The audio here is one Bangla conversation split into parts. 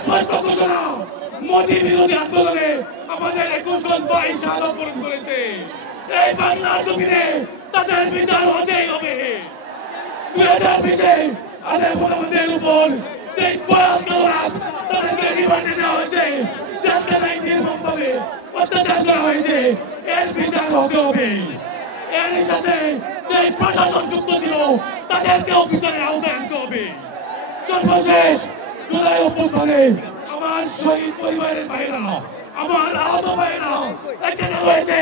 স্পষ্ট ঘোষণা, মোদী বিরোধী আন্দোলনে আমাদের 21 জন ভাই শাহাদত বরণ করেছে। এই বাংলার জমিনে তাদের বিচার হতেই হবে। 2020-এ আদের ভোটারদের উপর যে ভয়ানক তাদেরকে রিমান্ডে নেওয়া হয়েছে, জেলখানায় নির্মমভাবে অত্যাচার করা হয়েছে, এর বিচার হতে হবে। এর সাথে যে প্রশাসন যুক্ত ছিল তাদেরকেও বিচারের আওতায় আনতে হবে। সর্বশেষ জুলাই অভ্যুত্থানে আমার শহীদ পরিবারের ভাইয়েরা, আমার আহত ভাইয়েরা এখানে রয়েছে,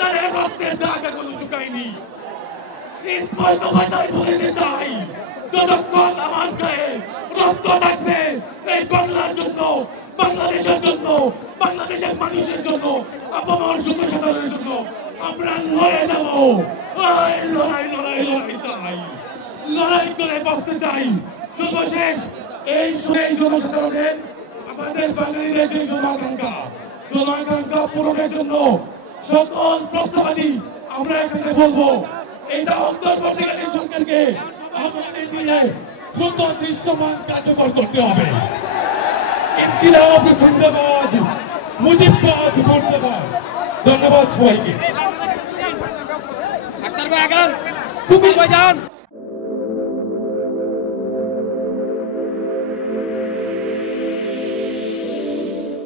তাদের রক্তের দাগ এখনো শুকায়নি। স্পষ্ট ভাষায় বলে দিতে চাই, যতক্ষণ আমার গায়ে রক্ত থাকবে এই বাংলার জন্য, বাংলাদেশের জন্য, বাংলাদেশের মানুষের জন্য, আপামর যুব সাধারণের জন্য আমরা লড়ে যাব। লড়াই লড়াই লড়াই চাই, লড়াই করে বাঁচতে চাই। সর্বশেষ এই জনসাধারণের আমাদের বাঙালিদের যে জনাকাঙ্ক্ষা পূরণের জন্য সকল প্রস্তাবাদি আমরা এখানে বলবো, এটা অন্তর্বর্তীকালীন সরকারকে আমাদের দিয়ে দ্রুত দৃশ্যমান কার্যকর করতে হবে। ইনকিলাব জিন্দাবাদ, মুজিববাদ মুর্দাবাদ। ধন্যবাদ সবাইকে। ডাক্তার ভাই আগান, তুমি যান।